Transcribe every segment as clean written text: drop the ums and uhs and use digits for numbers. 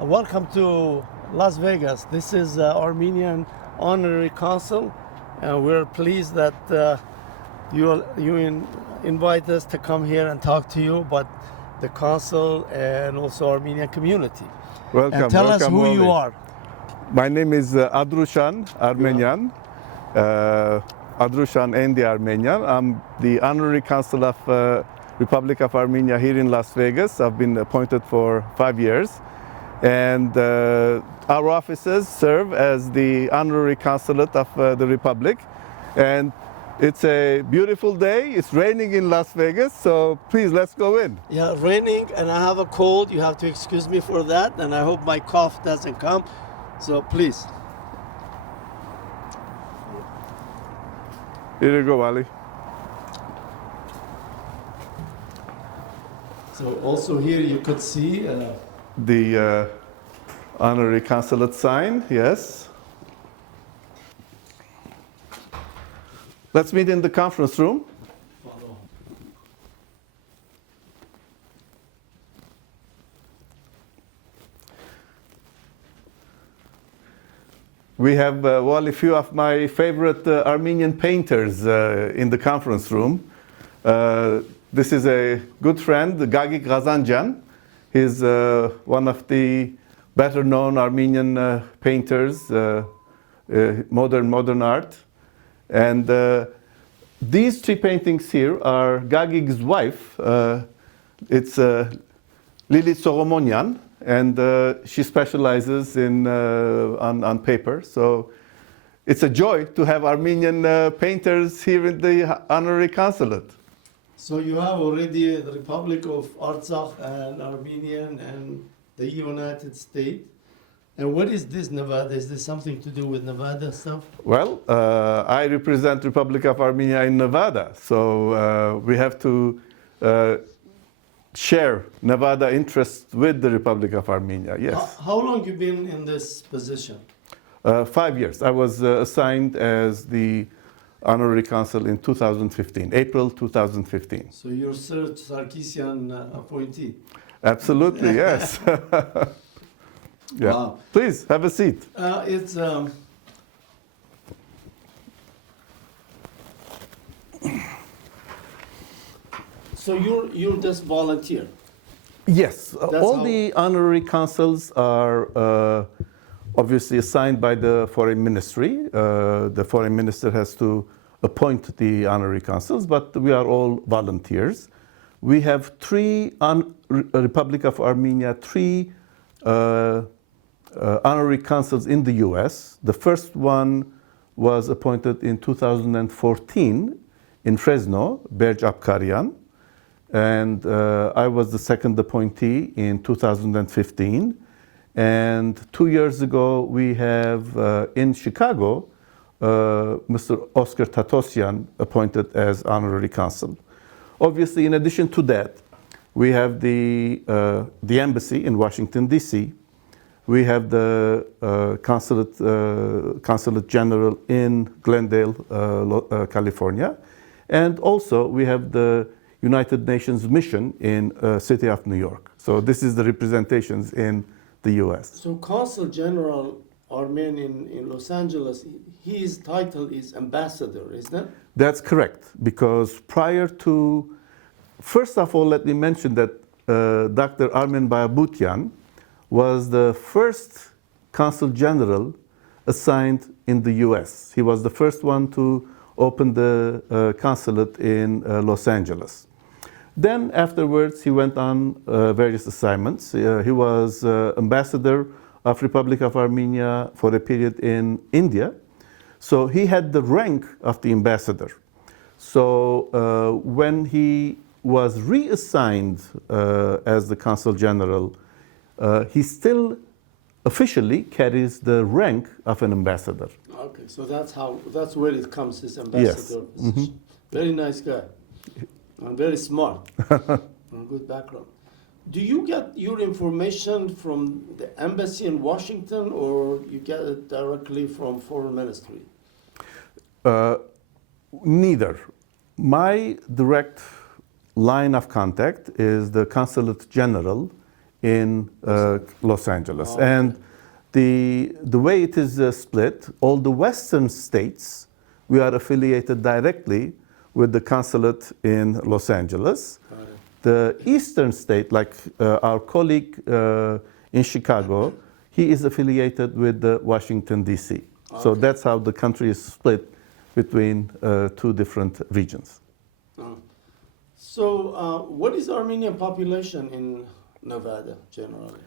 Welcome to Las Vegas. This is Armenian Honorary Consul, and we're pleased that you invite us to come here and talk to you about the consul and also Armenian community. Welcome. And tell us who Wally. you are. My name is Adroushan Armenian. Adroushan Andy Armenian. I'm the Honorary Consul of Republic of Armenia here in Las Vegas. I've been appointed for 5 years. And our offices serve as the Honorary Consulate of the Republic. And it's a beautiful day. It's raining in Las Vegas, so please let's go in. Yeah, raining, and I have a cold. You have to excuse me for that, and I hope my cough doesn't come. So please. Here you go, Wally. So also here you could see The Honorary Consulate sign, yes. Let's meet in the conference room. We have a few of my favorite Armenian painters in the conference room. This is a good friend, Gagik Ghazanjan. He's one of the better known Armenian painters, modern art. And these three paintings here are Gagik's wife. It's Lili Sogomonian, and she specializes on paper. So it's a joy to have Armenian painters here in the Honorary Consulate. So you have already the Republic of Artsakh and Armenian and the United States. And what is this Nevada? Is this something to do with Nevada stuff? Well, I represent Republic of Armenia in Nevada, so we have to share Nevada interests with the Republic of Armenia, yes. How long you been in this position? 5 years. I was assigned as the Honorary Consul in 2015, April 2015. So you're Sir Sarkeesian appointee? Absolutely, yes. Yeah. Wow. Please, have a seat. It's so you're just volunteer. Yes, all how- the honorary consuls are obviously assigned by the foreign ministry. The foreign minister has to appoint the honorary consuls, but we are all volunteers. We have Republic of Armenia, three honorary consuls in the U.S. The first one was appointed in 2014 in Fresno, Berj Abkarian. And I was the second appointee in 2015. And 2 years ago, we have in Chicago, Mr. Oscar Tatosian appointed as honorary consul. Obviously, in addition to that, we have the embassy in Washington, D.C. We have the consulate general in Glendale, California. And also, we have the United Nations mission in city of New York. So this is the representations in the U.S. So Consul General Armenian in Los Angeles, his title is ambassador, isn't it? That's correct, because prior to, first of all, let me mention that Dr. Armen Bayabutian was the first Consul General assigned in the U.S. He was the first one to open the consulate in Los Angeles. Then afterwards, he went on various assignments. He was ambassador of Republic of Armenia for a period in India. So he had the rank of the ambassador. So when he was reassigned as the consul general, he still officially carries the rank of an ambassador. Okay, so that's where it comes, his ambassador position. Mm-hmm. Very nice guy. And very smart. And good background. Do you get your information from the embassy in Washington, or you get it directly from foreign ministry? Neither. My direct line of contact is the consulate general in Los Angeles. Okay. And the way it is split, all the western states, we are affiliated directly with the consulate in Los Angeles. Got it. The eastern state, like our colleague in Chicago, he is affiliated with Washington, D.C. So Okay. that's how the country is split between two different regions. So, what is Armenian population in Nevada generally?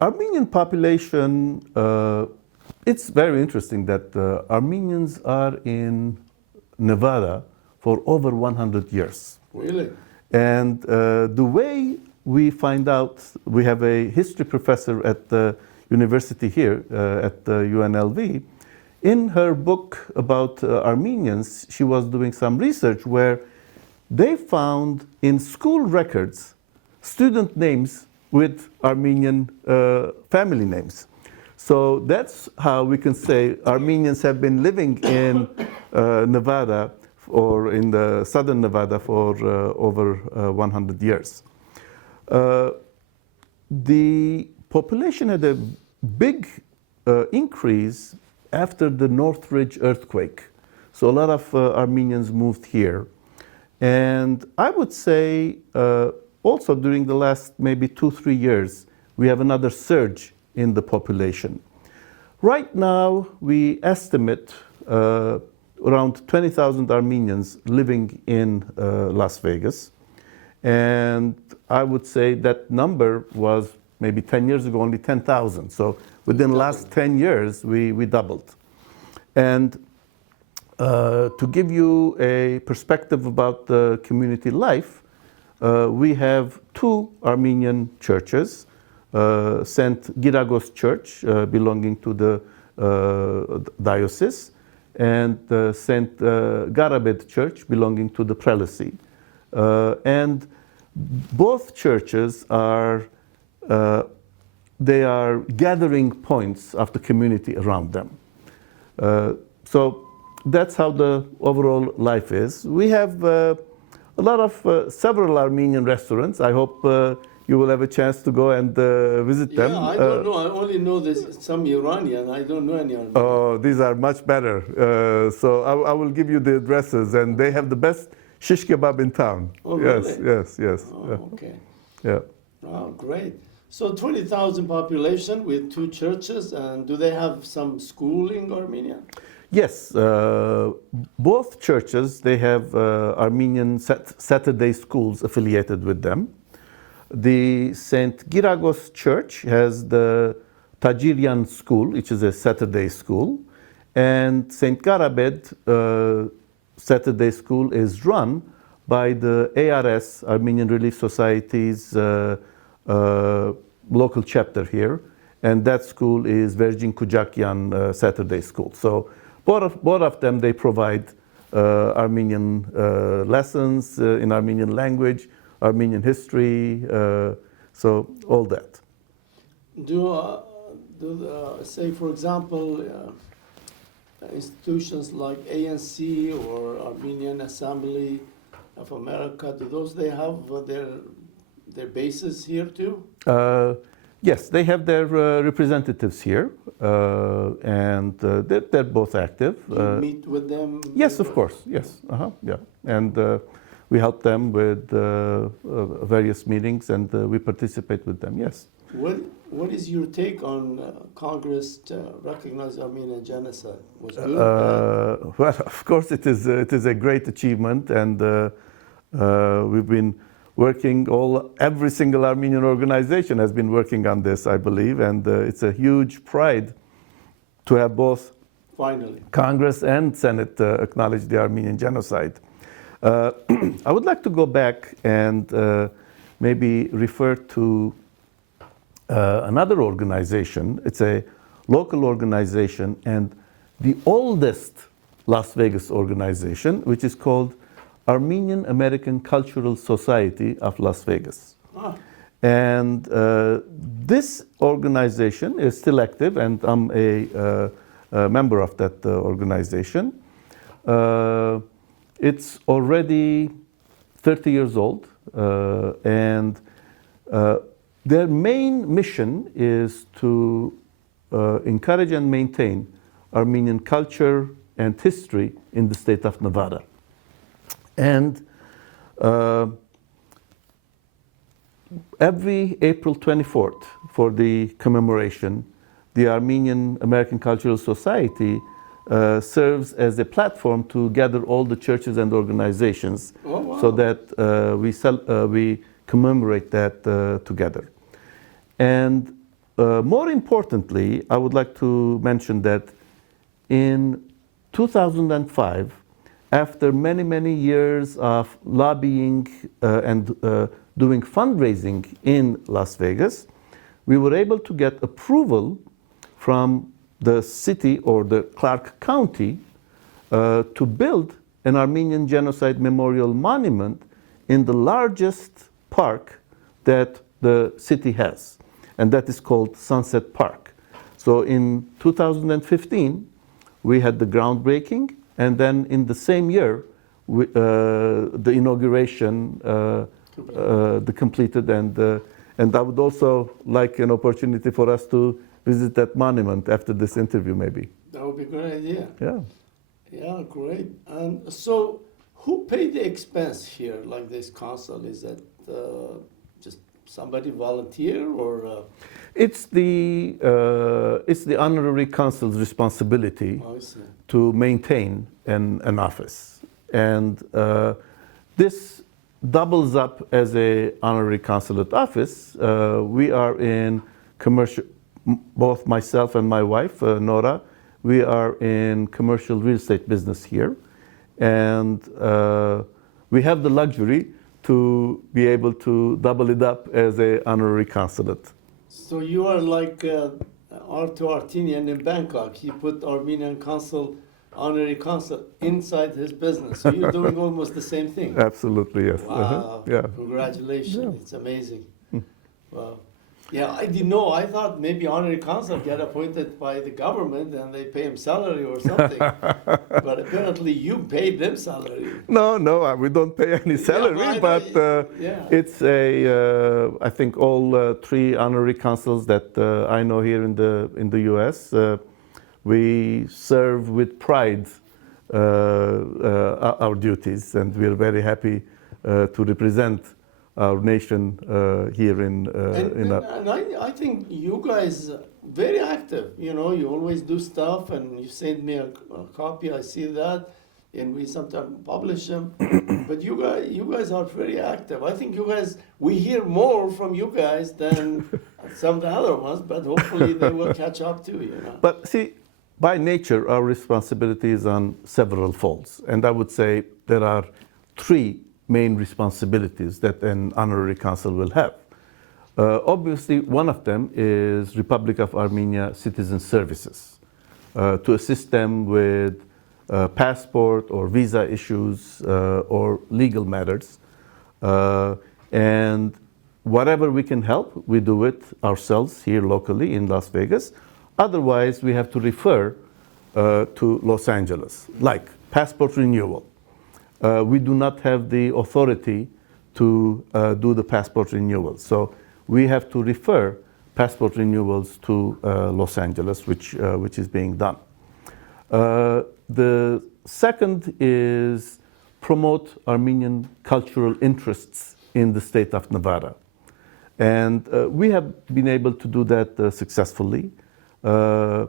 Armenian population, it's very interesting that Armenians are in Nevada for over 100 years. Really? And the way we find out, we have a history professor at the university here at the UNLV. In her book about Armenians, she was doing some research where they found in school records student names with Armenian family names. So that's how we can say Armenians have been living in Nevada or in the southern Nevada for over 100 years. The population had a big increase after the Northridge earthquake. So a lot of Armenians moved here. And I would say also during the last maybe 2-3 years, we have another surge in the population. Right now, we estimate around 20,000 Armenians living in Las Vegas. And I would say that number was maybe 10 years ago only 10,000. So within the last 10 years, we doubled. And to give you a perspective about the community life, we have 2 Armenian churches, St. Giragos Church, belonging to the diocese, and St. Garabed Church, belonging to the prelacy. And both churches are, they are gathering points of the community around them. So that's how the overall life is. We have a lot of several Armenian restaurants. I hope you will have a chance to go and visit them. Yeah, I don't know. I only know this some Iranian. I don't know any Armenian. Oh, these are much better. So I will give you the addresses, and they have the best shish kebab in town. Oh, yes, really? yes. Oh, okay. Yeah. Oh, great. So 20,000 population with 2 churches, and do they have some school in Armenia? Yes, both churches, they have Armenian Saturday schools affiliated with them. The St. Giragos Church has the Tajirian School, which is a Saturday school, and St. Garabed Saturday School is run by the ARS, Armenian Relief Society's local chapter here, and that school is Virgin Kujakyan Saturday School. So both of them, they provide Armenian lessons in Armenian language, Armenian history, so all that. Say, for example, institutions like ANC or Armenian Assembly of America, they have their bases here too? Yes, they have their representatives here, and they're both active. Do you meet with them? Yes, of course. Yes, yeah, and we help them with various meetings, and we participate with them. Yes. What is your take on Congress to recognize Armenian genocide? Was good? Well, of course, it is a great achievement, and we've been working. Every single Armenian organization has been working on this, I believe, and it's a huge pride to have both Finally Congress and Senate acknowledge the Armenian genocide. I would like to go back and maybe refer to another organization. It's a local organization and the oldest Las Vegas organization, which is called Armenian-American Cultural Society of Las Vegas. Ah. And this organization is still active, and I'm a member of that organization. It's already 30 years old, and Their main mission is to encourage and maintain Armenian culture and history in the state of Nevada. And every April 24th, for the commemoration, the Armenian-American Cultural Society serves as a platform to gather all the churches and organizations. Oh, wow. So that we commemorate that together. And more importantly, I would like to mention that in 2005, after many, many years of lobbying and doing fundraising in Las Vegas, we were able to get approval from the city or the Clark County to build an Armenian Genocide Memorial Monument in the largest park that the city has, and that is called Sunset Park. So in 2015, we had the groundbreaking, and then in the same year, the inauguration, the completed, and I would also like an opportunity for us to visit that monument after this interview, maybe. That would be a great idea. Yeah. Yeah, great. And so, who paid the expense here, like this consul? Is that just somebody volunteer, or? It's the honorary consul's responsibility I see. to maintain an office, and this doubles up as a honorary consulate office. We are in commercial. Both myself and my wife, Nora, we are in commercial real estate business here. And we have the luxury to be able to double it up as an honorary consulate. So you are like Arthur Artinian in Bangkok. He put Armenian consul, honorary consul inside his business. So you're doing almost the same thing. Absolutely, yes. Wow. Yeah. Congratulations. Yeah. It's amazing. Wow. Yeah, I didn't know. I thought maybe honorary consul get appointed by the government and they pay him salary or something. But apparently you paid them salary. No, we don't pay any salary, but yeah. it's I think all three honorary consuls that I know here in the U.S. We serve with pride our duties, and we're very happy to represent our nation here in I think you guys very active. You know, you always do stuff, and you send me a copy. I see that, and we sometimes publish them. But you guys are very active. I think you guys, we hear more from you guys than some of the other ones. But hopefully they will catch up too. You know. But see, by nature, our responsibility is on several folds, and I would say there are three main responsibilities that an honorary consul will have. Obviously, one of them is Republic of Armenia citizen services, to assist them with passport or visa issues or legal matters. And whatever we can help, we do it ourselves here locally in Las Vegas. Otherwise, we have to refer to Los Angeles, like passport renewal. We do not have the authority to do the passport renewal. So we have to refer passport renewals to Los Angeles, which is being done. The second is promote Armenian cultural interests in the state of Nevada. And we have been able to do that successfully. Not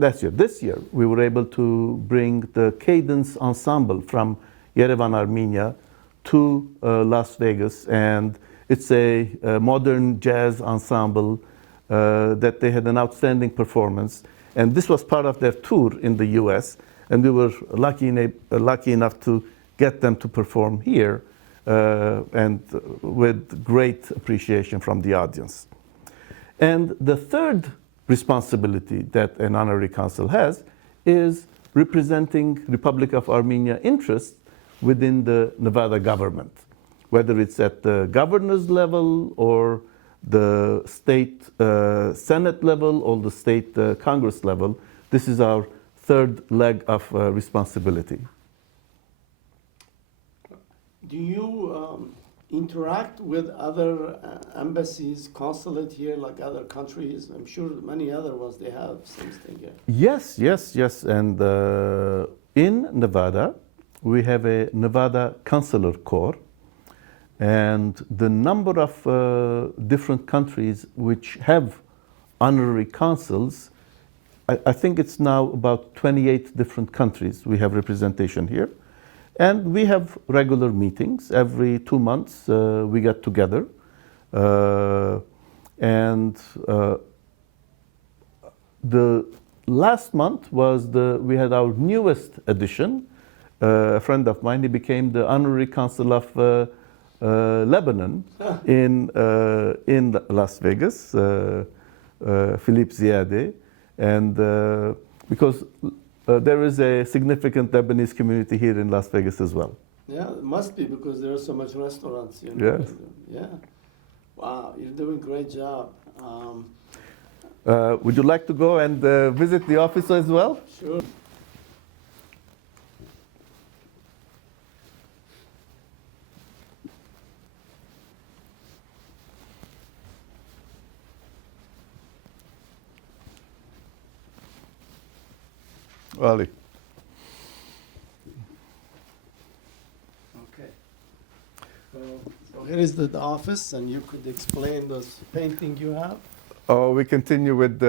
last year. This year, we were able to bring the Cadence Ensemble from Yerevan, Armenia, to Las Vegas, and it's a modern jazz ensemble that they had an outstanding performance. And this was part of their tour in the U.S., and we were lucky enough to get them to perform here, and with great appreciation from the audience. And the third responsibility that an honorary consul has is representing Republic of Armenia interests within the Nevada government, whether it's at the governor's level or the state Senate level or the state Congress level. This is our third leg of responsibility. Do you interact with other embassies, consulate here, like other countries? I'm sure many other ones, they have something here. Yes, yes, yes. And in Nevada, we have a Nevada Consular Corps. And the number of different countries which have honorary consuls, I think it's now about 28 different countries we have representation here. And we have regular meetings. Every 2 months we get together. The last month we had our newest addition. A friend of mine, he became the honorary consul of Lebanon in Las Vegas, Philippe Ziadeh, and because there is a significant Lebanese community here in Las Vegas as well. Yeah, it must be because there are so much restaurants. You know? Yes. Yeah. Wow, you're doing a great job. Would you like to go and visit the office as well? Sure. Wally. Okay. So here is the office, and you could explain this painting you have. Oh, we continue with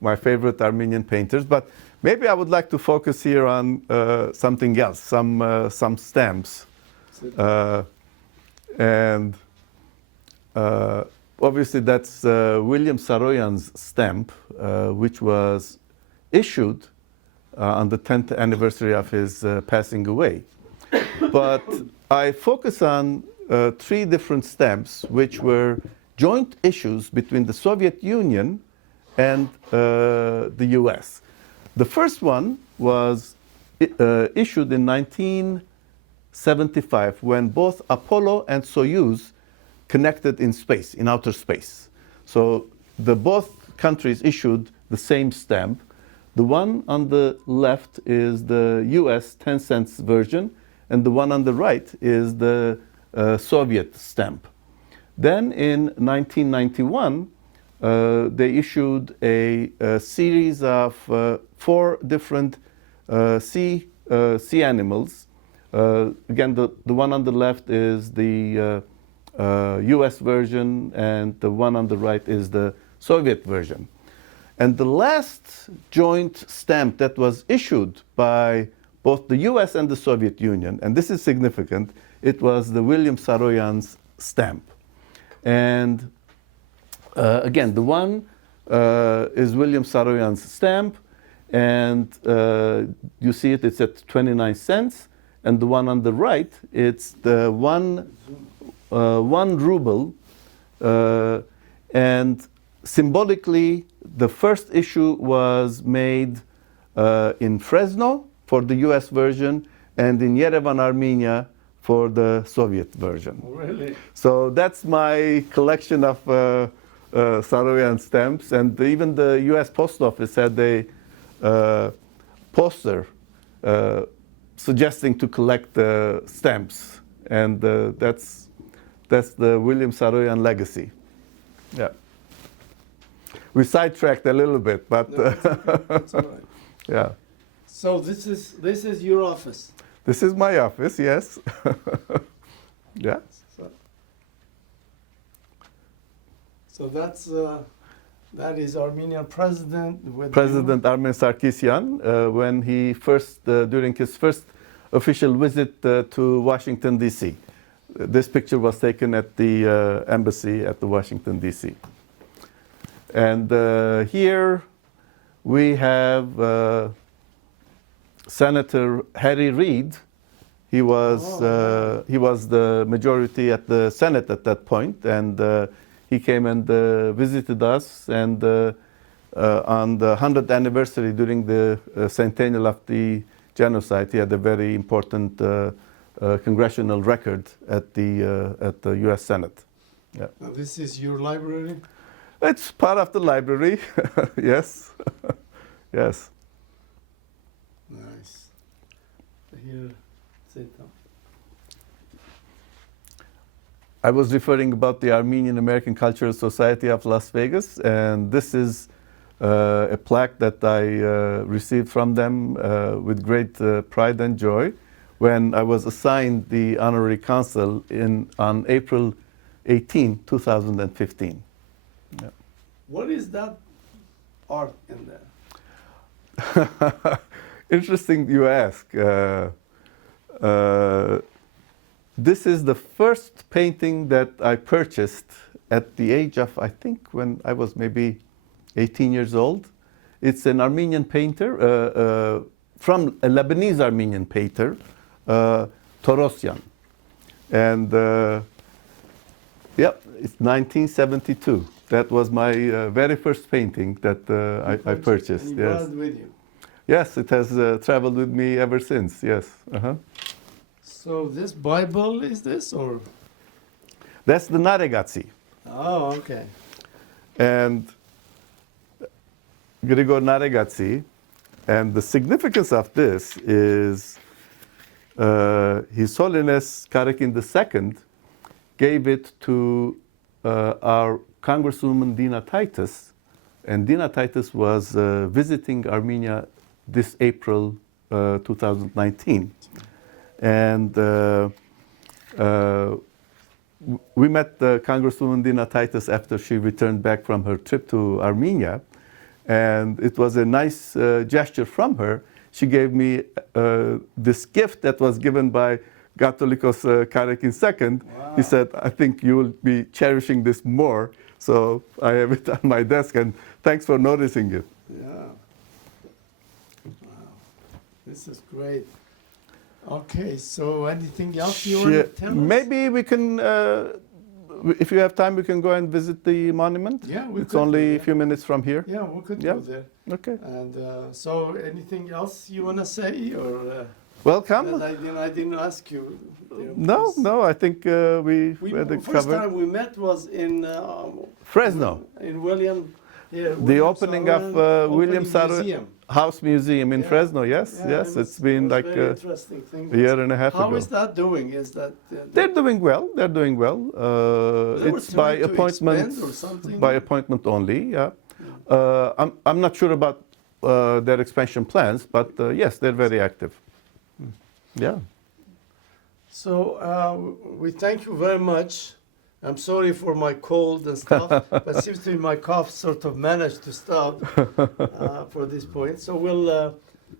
my favorite Armenian painters, but maybe I would like to focus here on something else, some stamps. And obviously that's William Saroyan's stamp, which was issued on the 10th anniversary of his passing away. But I focus on 3 different stamps which were joint issues between the Soviet Union and the US. The first one was issued in 1975 when both Apollo and Soyuz connected in space, in outer space. So both countries issued the same stamp. The one on the left is the US 10 cents version, and the one on the right is the Soviet stamp. Then in 1991, they issued a series of 4 different sea animals. Again, the one on the left is the US version, and the one on the right is the Soviet version. And the last joint stamp that was issued by both the US and the Soviet Union, and this is significant, it was the William Saroyan's stamp. And again, the one is William Saroyan's stamp, and you see it's at 29 cents. And the one on the right, it's the one ruble, and symbolically, the first issue was made in Fresno for the US version, and in Yerevan, Armenia for the Soviet version. Really? So that's my collection of Saroyan stamps, and even the US Post Office had a poster suggesting to collect stamps, and that's the William Saroyan legacy. Yeah. We sidetracked a little bit, but No, that's all right. yeah. So this is your office. This is my office, yes. Yeah. So that is Armenian president with President Armenian Sarkeesian, when he during his first official visit to Washington, D.C. This picture was taken at the embassy at the Washington, D.C. And here we have Senator Harry Reid. He was the majority at the Senate at that point, and he came and visited us. And on the 100th anniversary, during the centennial of the genocide, he had a very important congressional record at the U.S. Senate. Yeah. Now this is your library? It's part of the library, yes. Yes. Nice. Here, sit down. I was referring about the Armenian-American Cultural Society of Las Vegas, and this is a plaque that I received from them with great pride and joy when I was assigned the Honorary Consul on April 18, 2015. Yeah. What is that art in there? Interesting you ask. This is the first painting that I purchased at the age of, I think, when I was maybe 18 years old. It's an Armenian painter, from a Lebanese Armenian painter, Torosyan. And yep, it's 1972. That was my very first painting that I purchased. And you yes. brought it with you. Yes, it has traveled with me ever since. Yes. Uh-huh. So this Bible is this, or? That's the Naregatsi. Oh, okay. And Grigor Naregatsi. And the significance of this is His Holiness Karakin II gave it to our Congresswoman Dina Titus. And Dina Titus was visiting Armenia this April 2019. And we met Congresswoman Dina Titus after she returned back from her trip to Armenia. And it was a nice gesture from her. She gave me this gift that was given by Catholicos Karakin II. Wow. He said, I think you will be cherishing this more. So I have it on my desk, and thanks for noticing it. Yeah. Wow. This is great. Okay, so anything else you want to tell us? Maybe we can, if you have time, we can go and visit the monument. Yeah, we It's could only do a that. few minutes from here. Yeah, we could Yeah. go there. Okay. And so anything else you want to say, or Welcome. that I didn't ask you? No, this- no, I think we had it First covered. time we met was in Fresno, in William. Yeah, the opening of William Saroyan Museum. House Museum in Yeah. Fresno. Yes, Yeah, yes, it was- it's been it was like very a interesting thing. year and a half How ago. is that doing? Is that They're doing well. They're doing well. They were It's by trying to appointment. expand or something? By appointment only. Yeah. I'm not sure about their expansion plans, but yes, they're very active. Yeah. So we thank you very much. I'm sorry for my cold and stuff, but seems to me my cough sort of managed to stop for this point. So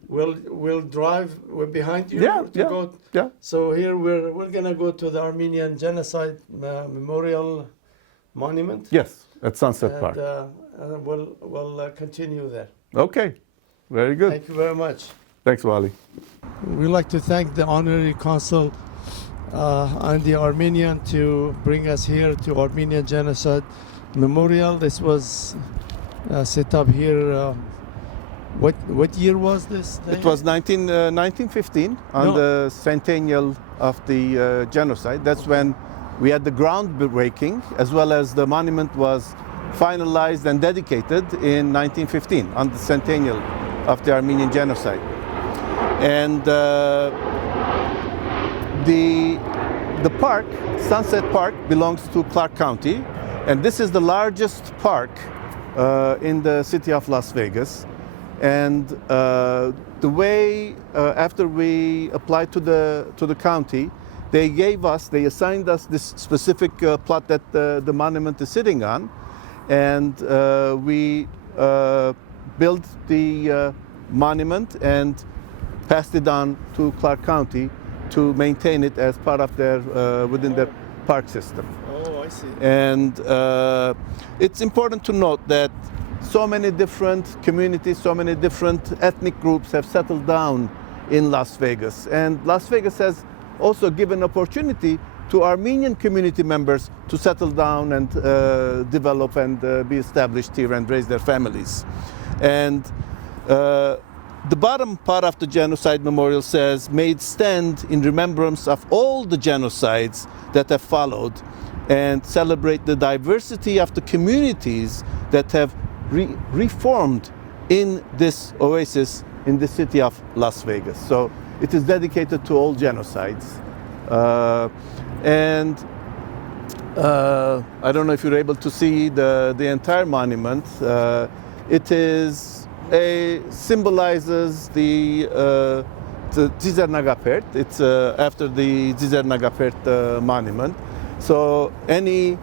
we'll drive. We're behind you. Yeah, to yeah, Go. yeah. So here we're gonna go to the Armenian Genocide Memorial Monument. Yes, at Sunset Park. And we'll continue there. Okay. Very good. Thank you very much. Thanks, Wally. We'd like to thank the Honorary Consul Andy Armenian to bring us here to Armenian Genocide Memorial. This was set up here. What year was this? It was 1915 on No. the centennial of the genocide. That's when we had the groundbreaking, as well as the monument was finalized and dedicated in 1915 on the centennial of the Armenian Genocide. And the park, Sunset Park, belongs to Clark County, and this is the largest park in the city of Las Vegas. And the way after we applied to the county, they assigned us this specific plot that the monument is sitting on, and we built the monument and passed it on to Clark County to maintain it as part of their within their park system. Oh, I see. And it's important to note that so many different communities, so many different ethnic groups have settled down in Las Vegas. And Las Vegas has also given opportunity to Armenian community members to settle down and develop and be established here and raise their families. And the bottom part of the Genocide Memorial says, "Made stand in remembrance of all the genocides that have followed and celebrate the diversity of the communities that have reformed in this oasis in the city of Las Vegas." So it is dedicated to all genocides. And I don't know if you're able to see the entire monument. It is symbolizes the Dzizer Nagapert. It's after the Dzizer Nagapert monument. So any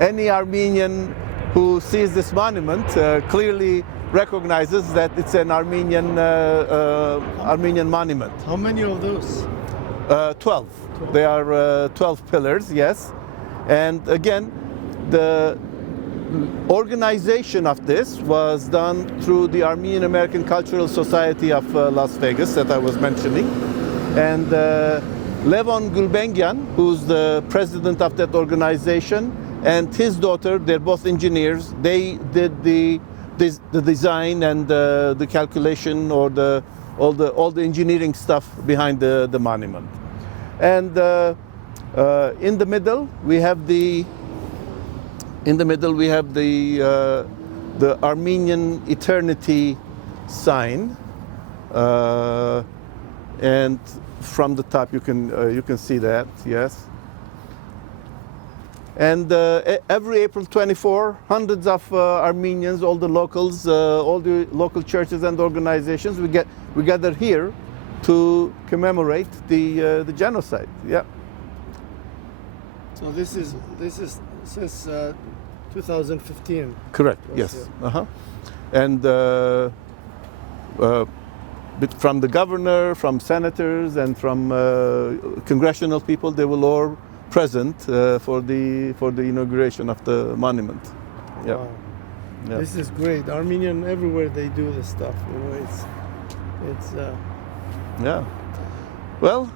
Armenian who sees this monument clearly recognizes that it's an Armenian monument. How many of those? 12. They are 12 pillars, yes. And again, the organization of this was done through the Armenian-American Cultural Society of Las Vegas that I was mentioning. And Levon Gulbenkian, who's the president of that organization, and his daughter, they're both engineers. They did the design and the calculation, or all the engineering stuff behind the monument. And in the middle we have the Armenian eternity sign, and from the top you can see that, yes. And every April 24, hundreds of Armenians, all the locals, all the local churches and organizations, we gather here to commemorate the genocide. Yeah. So this is since 2015. Correct. Yes. And from the governor, from senators, and from congressional people, they will all present for the inauguration of the monument. Yeah. Wow. Yeah. This is great. Armenian everywhere they do this stuff. You know, it's. Yeah. Well,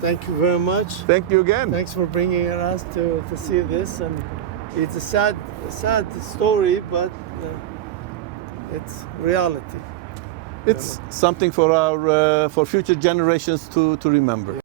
Thank you very much. thank you again. Thanks for bringing us to see this, and it's a sad story, but it's reality. It's something for our for future generations to remember.